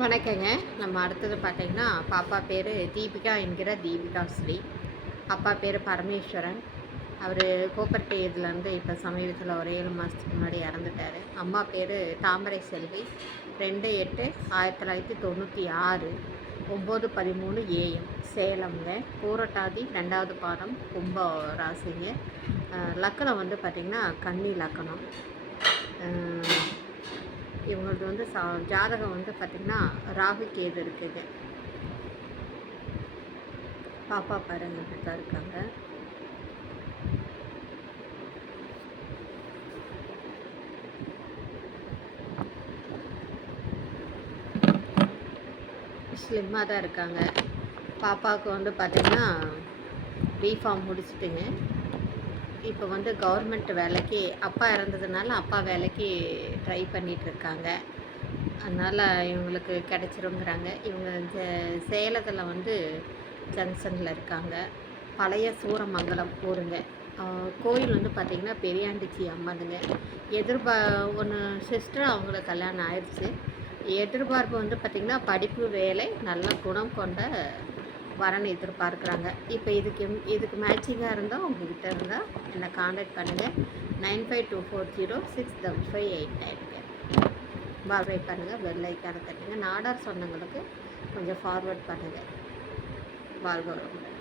வணக்கங்க. நம்ம அடுத்தது பார்த்தீங்கன்னா பாப்பா பேர் தீபிகா என்கிற தீபிகா ஸ்ரீ. அப்பா பேர் பரமேஸ்வரன். அவர் கோப்பர்ட்டி இப்போ சமீபத்தில் ஒரு ஏழு மாதத்துக்கு முன்னாடி இறந்துட்டார். அம்மா பேர் தாமரை செல்வி. ரெண்டு எட்டு ஆயிரத்தி தொள்ளாயிரத்தி தொண்ணூற்றி ஆறு. ஒம்பது பதிமூணு ஏஎம். சேலம்ங்க. பூரட்டாதி ரெண்டாவது பாதம் கும்ப ராசிங்க லக்கணம் வந்து பார்த்திங்கன்னா கன்னி லக்கணம். இவங்களது வந்து சா ஜாதகம் வந்து பார்த்திங்கன்னா ராகு கேது இருக்குங்க பாப்பா பாருங்க இப்படி தான் இருக்காங்க. ஸ்லிம்மாக தான் இருக்காங்க. பாப்பாவுக்கு வந்து பார்த்திங்கன்னா பிஃபார்ம் முடிச்சுட்டுங்க. இப்போ வந்து கவர்மெண்ட் வேலைக்கு அப்பா இறந்ததுனால அப்பா வேலைக்கு ட்ரை பண்ணிகிட்டு இருக்காங்க அதனால் இவங்களுக்கு கிடச்சிருங்கிறாங்க. இவங்க சே- சேலத்தில் வந்து ஜங்ஷனில் இருக்காங்க. பழைய சூரமங்கலம் ஊருங்க. கோயில் வந்து பார்த்திங்கன்னா பெரியாண்டிச்சி அம்மனுங்க. எதிர்பா ஒன்று சிஸ்டர் அவங்களுக்கு கல்யாணம் ஆயிடுச்சு எதிர்பார்ப்பு வந்து பார்த்திங்கன்னா படிப்பு வேலை நல்ல குணம் கொண்ட வரன் எதிர்பார்க்குறாங்க. இப்போ இதுக்கு இதுக்கு மேட்சிங்காக இருந்தால் உங்கள்கிட்ட இருந்தால் என்னை காண்டாக்ட் பண்ணுங்கள் nine five two four zero six double five eight நைனுங்க பார்வை பண்ணுங்கள் பெல் ஐக்கான தட்டுங்க. நாடார் சொன்னவங்களுக்கு கொஞ்சம் ஃபார்வர்ட் பண்ணுங்கள் வாழ்க வரும்